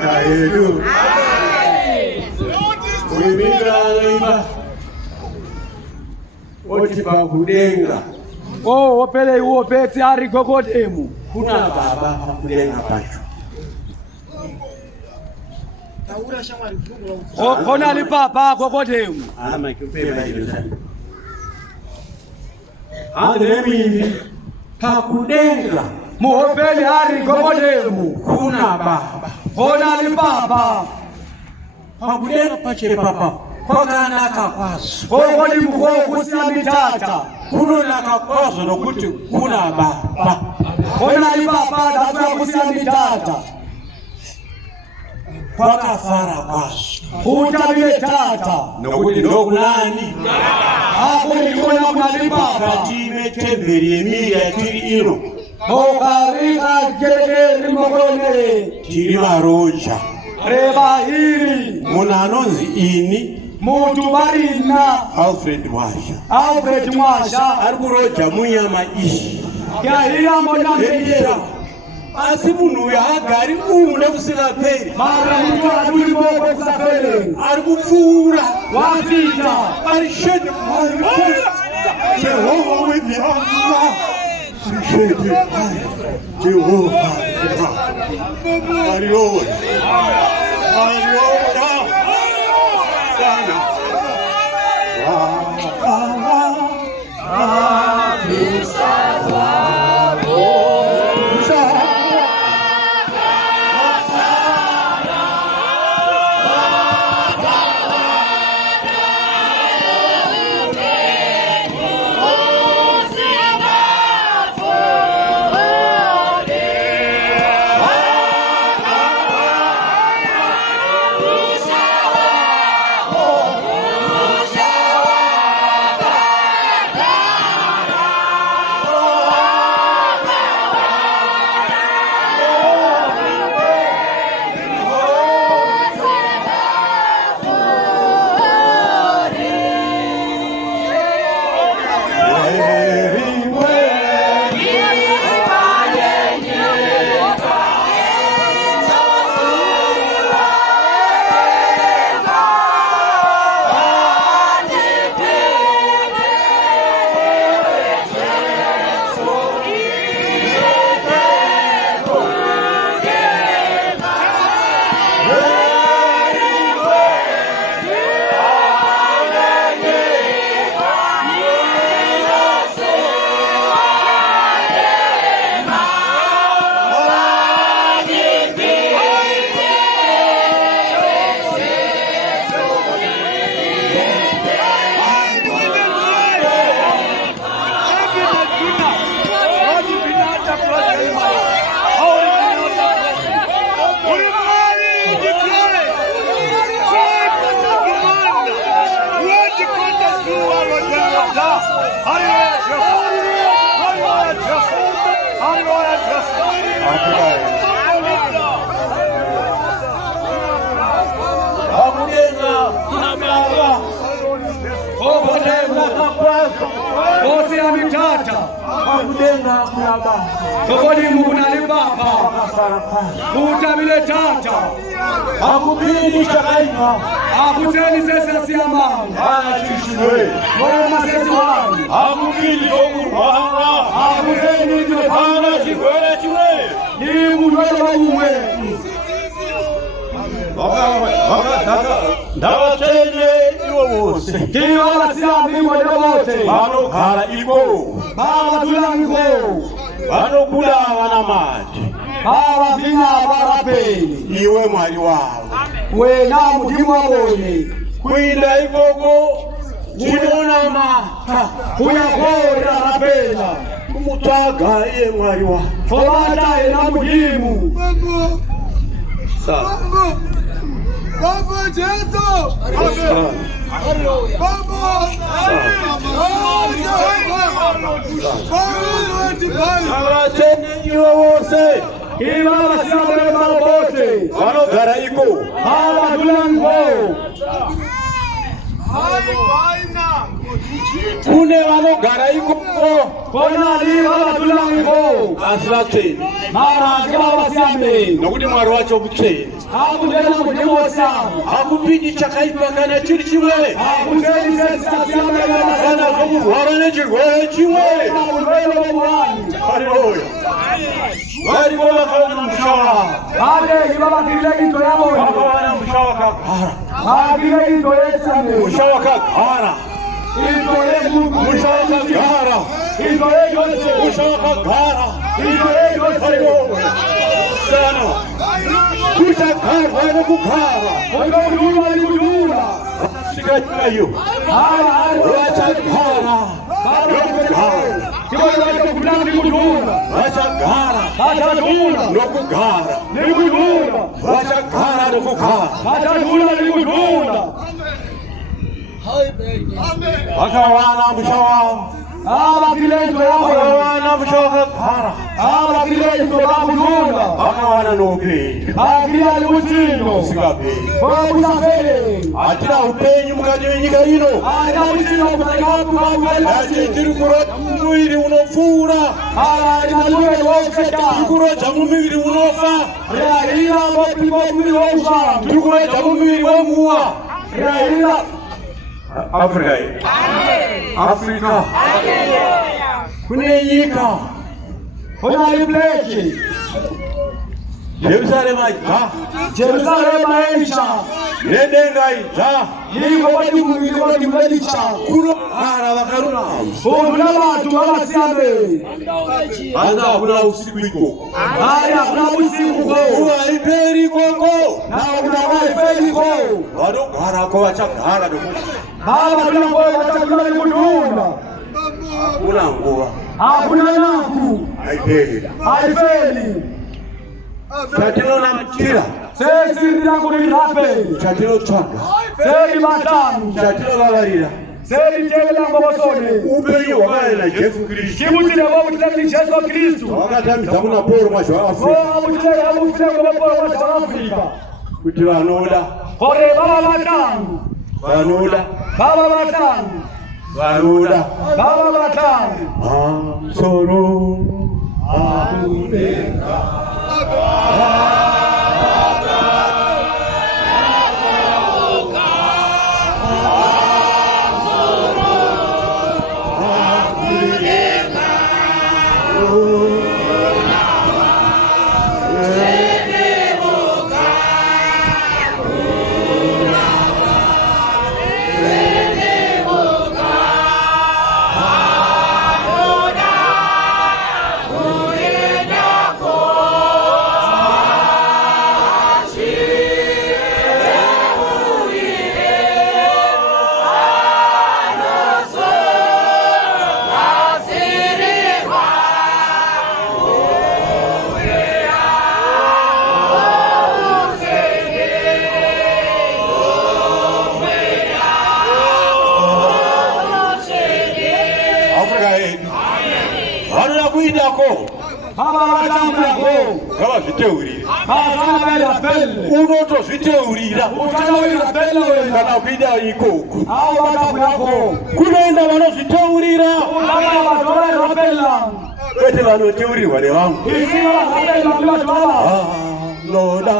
nyika yedu. Kuimira otipa kudenga. Wopele iwo peti ari gogodemu. Kuna baba kudenga pacho. Kona li papa gogodemu. Ama kipema hilo sana. Ademini pakudenga. Muhopele ari gogodemu. Kuna baba. Kona li papa. Pakudenga pache papa. Kona nakakwaso. Kogodi mko kusina mitata. Kuno nakakwaso nokuti kuna baba. Kona li papa dafa kusina mitata. Paka fara kwaso. Utabile tata. Nokuti ndoku nani? Hapo nikona kuna li papa. Katime temberi emiya tiri ino. Okarika gerege rimogone. Tiri maroja. Reba hiri. Munanonzi ini. Mutu barina. Alfred Mwasha. Alfred Mwasha. Arikuroja munyama ishi. Ya hira mona mbira. Asi munu ya hagari umune kusina peri. Mara mtu aduli moko kusafiri. Arikufura. Wazita. Arishede. Jehova with you. Arishede. Jehova. Ariola. Ariola. Sana. Kosi ya mitata. Pakudenga kulaba. Kogodi mkunali papa. Utabile tata. Akupini chakaima. Akuteni sese siyama. Chishwe. Mwana sese wani. Akupini okurwara. Akuteni njopana. Chigwele chwe. Ni mundwele wa uwe. Ndawa chenye iwo wose. Kiyo ala siyami mwede wote. Bano kala iko. Baba tulango. Bano kula wana maji. Baba vina barapeni. Iwe mwali wawo. Wena mudimu wabone. Kuinda igogo. Jidona ma. Kuya kora rapena. Kumutaga iye mwali wawo. Fobata ena mudimu. Sa. Baba Jesu! Baba! Baba tene iwo wose. Kibaba siyabele malobote. Wano gara iko. Baba tulango. kune vanogara ikoko kona liva tulango asirate mara ngaba siambe nokuti mwari wacho mutsvene akundela mudemosa hakupindi chakaipa kana chiri chimwe akundeli sesiambe kana kurwara nechirwere chimwe. Haleluya. Variko vakaona mushawa ade ibaba kileki yabo vakawana mushawa kakara akileki toyesambe mushawa kakara mushawa kakara mushawa kakara Haleluya. Sana kuchakarwa nekugara sikatiyo vachagara vachagara nokugara vachagara nokugara vakawana mushawa vakawana mushawa kakara vakawana noupenyu usikaperi. Hatina upenyu mukati menyika ino. Ati tiri kurodza muviri unopfuura, tiri kurodza muviri unofa, tiri kurodza muviri wemuwa. Afrika kune nyika Jerusalema idza, nedenga idza, kunogara vakarurama. Hanza hakuna usiku ikoko, nguva haiperi ikoko. Vanogarako vachagara nokuti hakuna nguva haiperi. Chatinonamutira, chatinotsvaga, chatinovavarira upenyu hwakadai naJesu Kristu hwakatamidza kuna Pauro mazuva aAfrica kuti vanoda soro akudenga unotozviteurira kana kuida ikoko. Kunoenda vanozviteurira kwete vanoteurirwa nevamwe. Noda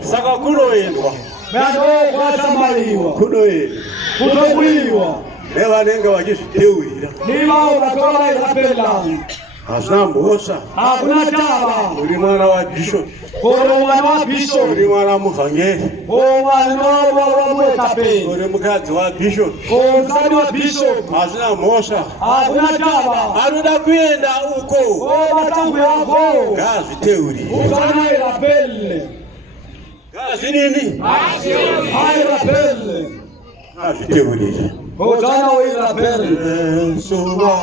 saka kunoendwa kunoendwa nevanenge vachizviteurira hazina mhosva. Uri mwana waBishop, uri mwana muvhangeri, uri mukadzi waBishop, hazina mhosva. Anoda kuenda uko ngazviteurire. Ngazvinini? Ngazviteurire. Hojana wira pere. Yesuwa.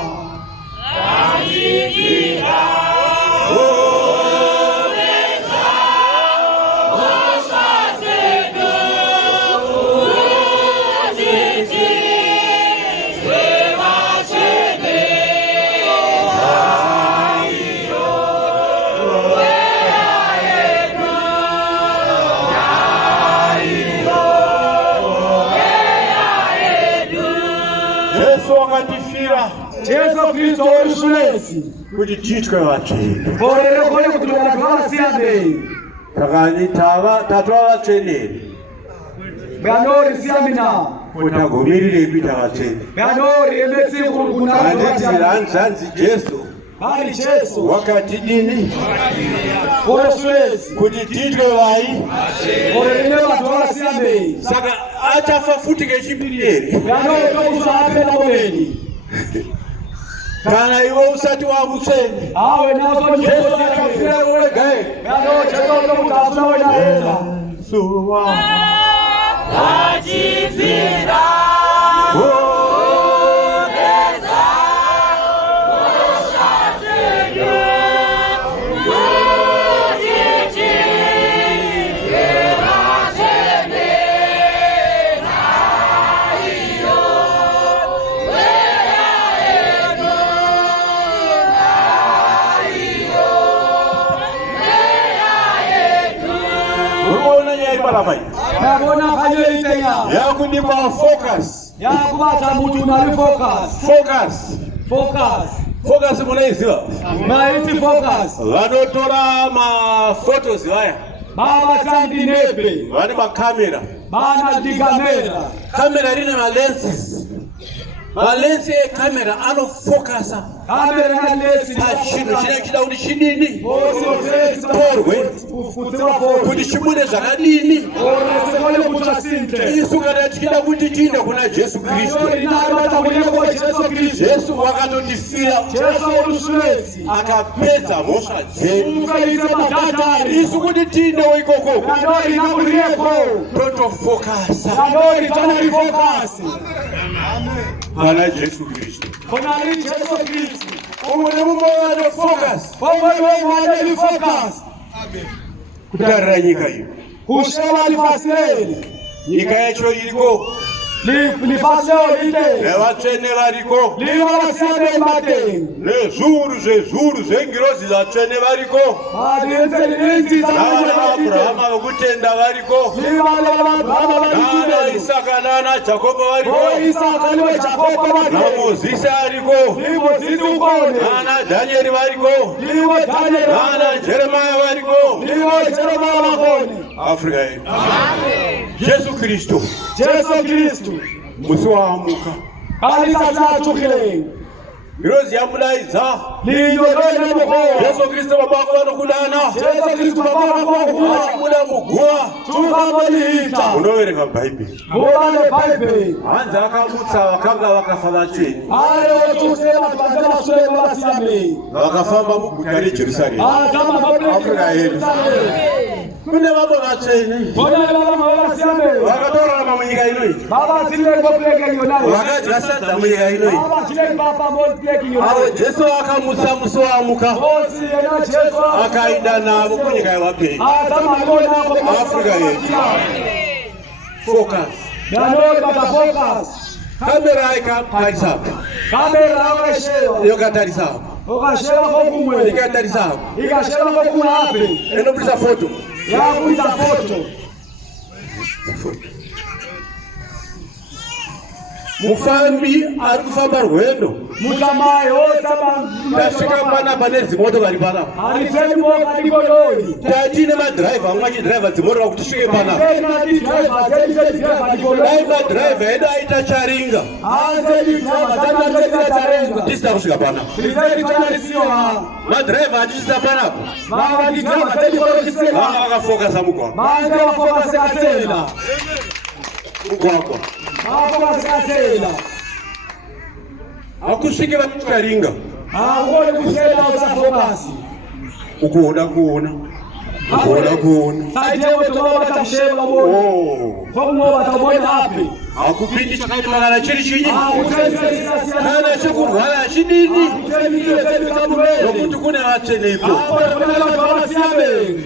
Yesu Kristo orusulesi kuti titwe vatsvene vorere kone kuti vanhu vavasiyambei takani tatu vavatseneri vanori siyamina kuti agomirire kuita vatsvene vanori emetsikurukunazanzi Jesu hari Jesu wakatidini orusulesi kuti titwe vai vorere vanhu vavasiyambei saka achafa futi kechipiri ere vanori tokusaapela muveni kana iwe usati wamutsvene awe nazo Jesu akafira uregae vanori Jesu tokutasuna wenaenda suwa achifira nabona kanyo itenya yakundipa focus yakubata mutu nali focus munaiziva maiti focus vanotora mafotos vaya baba tandi nepe vane makamera bana digamera kamera rine malensi ekamera anofokasa kamera na lesi pachinhu chinenge chida kuti chidini torwe kuti chibude zvakadini isu kana tichida kuti tiinde kuna Jesu Kristu Jesu wakatotifira akapedza mhosva dzedu isu kuti tiindewo ikoko totofokasa pana Jesu Kristu umwe nemumwe wanofocus kutarira nyika iyo nyika yacho iriko nevatsvene variko nezviuru zvengirozi vatsvene variko navana vaAbhurahama vokutenda variko nana Isaka nana Jakobo variko naMozisi ariko nana Dhanieri variko nana Jeremia variko Afrika yedu Jesu Kristu musi waamuka Girozi yamudaidza Jesu Kristu baba vako vanokudana achibuda muguva unoverenga Bhaibheri hanzi akamutsa vakanga vakafa vatsvene vakafamba muguta reJerusarema Afrika yedu kune vamwe vatsvene vakatorarama munyika inoi vakadya sadza munyika inoi avo Jesu akamutsa musi waamuka akaenda navo kunyika yevapenyu Afrika yedu focus kamera ikatarisapo yokatarisapo ikatarisapo inobudisa foto mufambi ari kufamba rwendo tasvika panapa nedzimotokari panapa tatiine madhiraivha amwe achidhiraivha dzimotokari kuti tisvike panapa dai madhiraivha edu aita charinga tisida kusvika panapa madhiraivha atichisisa panapa vanga vakafokasa mugwagwa hakusvike vachitaringa ukuona akupindi chakaitwakana chiri chinyi kana chekurwara chidini nokuti kune vatsveneiko Amen.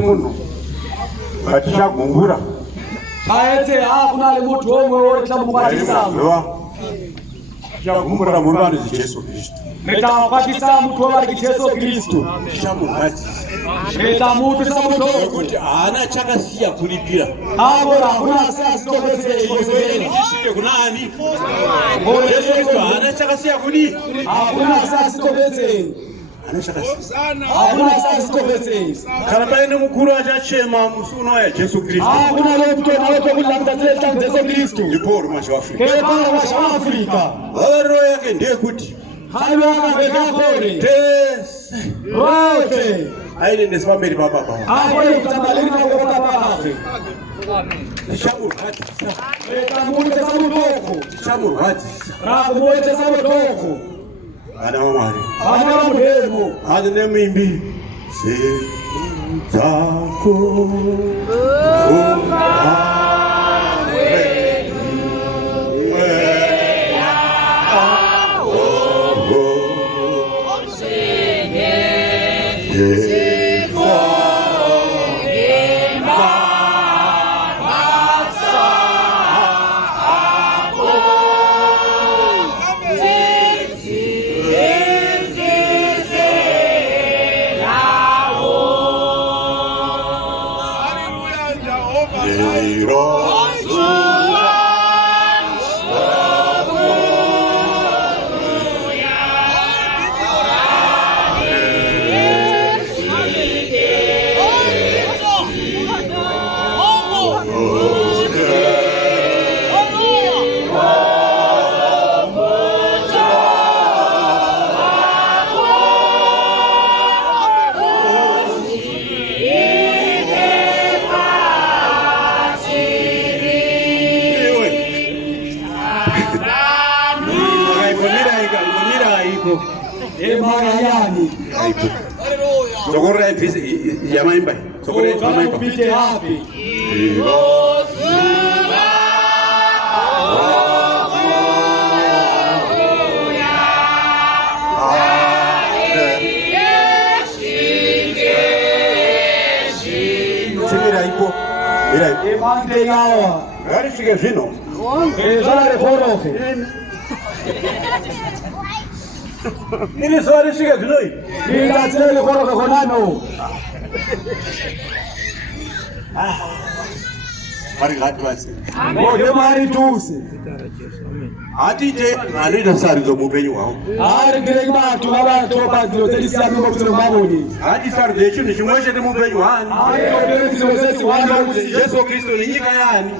Muno batichagungura kaete hakuna le mtu omwe wote tamukwatisa chagungura munhu ani Jesu Kristu netakwatisa mtu wari Jesu Kristu chamuhati netamutu samuto kuti haana chakasiya kulipira abora kuna sasa tokese ishike kuna ani Jesu Kristu haana chakasiya kudi hakuna sasa tokese hakuna sasa tokese kana paine mukuru achachema musuno ya Jesu Kristu hakuna leo mtu anayeto kulanda tete Jesu Kristu ndiporo masha Afrika kepara masha Afrika waro yake ndiye kuti hayo akabekakore tese rote aile nesipamberi pababa hapo utabalini na ukapata pake chamurwadzisa etamuite samutoko chamurwadzisa rakumoite samutoko ana mwamwari ana mudemo ane nemimbi dzako Emayani. Socorre yamaimba. Socorre yamaimba. Upite hapi. Emande yawa. Gari fike zvino. Ezale korofe. Ini swali fike zvino iyi. Ingatsele korofe konano. Mari ngati basi. Ngoje mari tuse. Atite anoita sarudzo muupenyu hwavo. Ari ngirei batu vabantu vabadziro dzelisiyana kuti maboni. Hati sarudzo yechinhu chimwe chete muupenyu hwani. Jesu Kristu nenyika yani.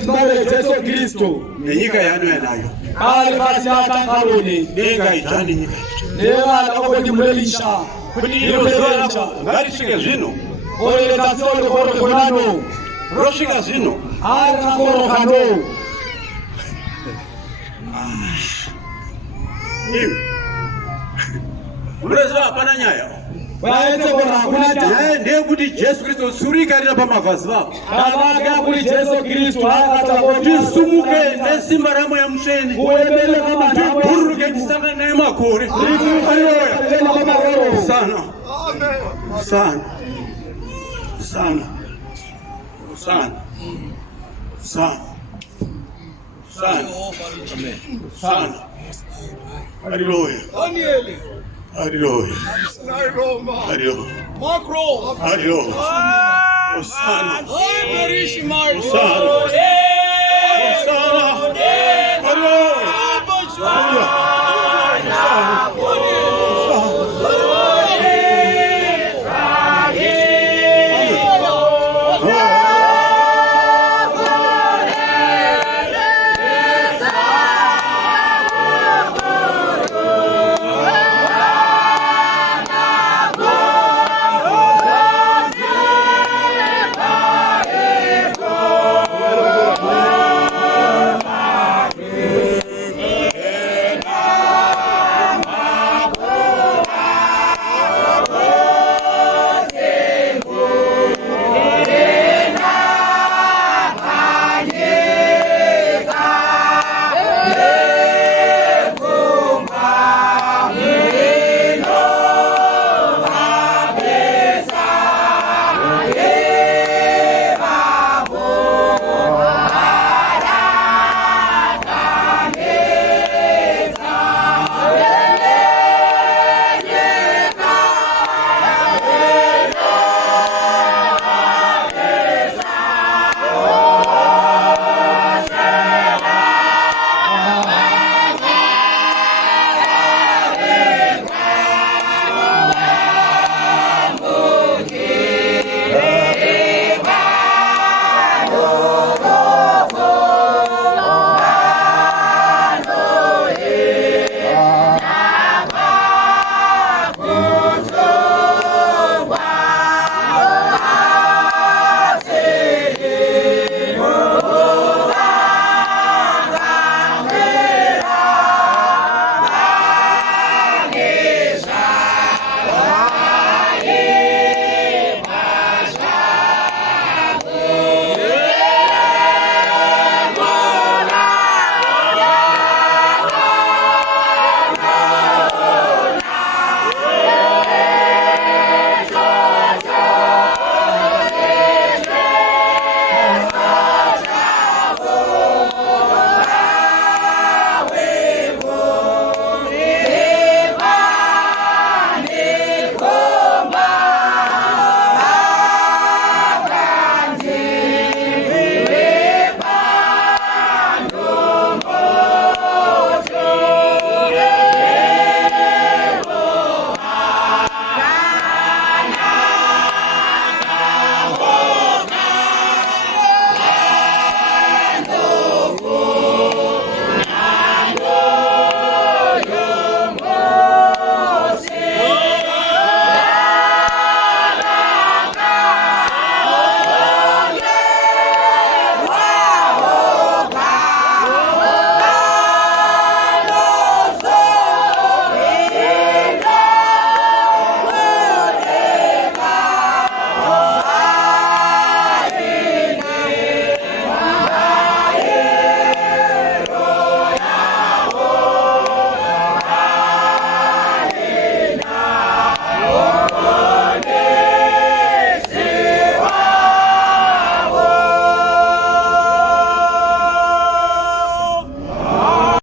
Tibale Jesu Kristu. Nenyika yano yanayo. Ali basi atakaloni. Denga ichani nyika. Neva akoti mlelisha. Ngati fike zvino. Ole tatsole korofe konano. Rosvika zvino. Ari nakoro Iwe. Unoziva hapana nyaya. nyaya ndeyekuti Jesu Kristu surikarira pamavhazi vavo. Tisumuke nesimba ramweya mutsvene. Tibhuruke tisangane naye makore. Sana. Sana. Sana. Sana. Sana. Sana. Sana. Hallelujah. Hallelujah. Hallelujah. Macro. Hallelujah. Hosanna. Marish Marsh. Hosanna. Hosanna. Hallelujah.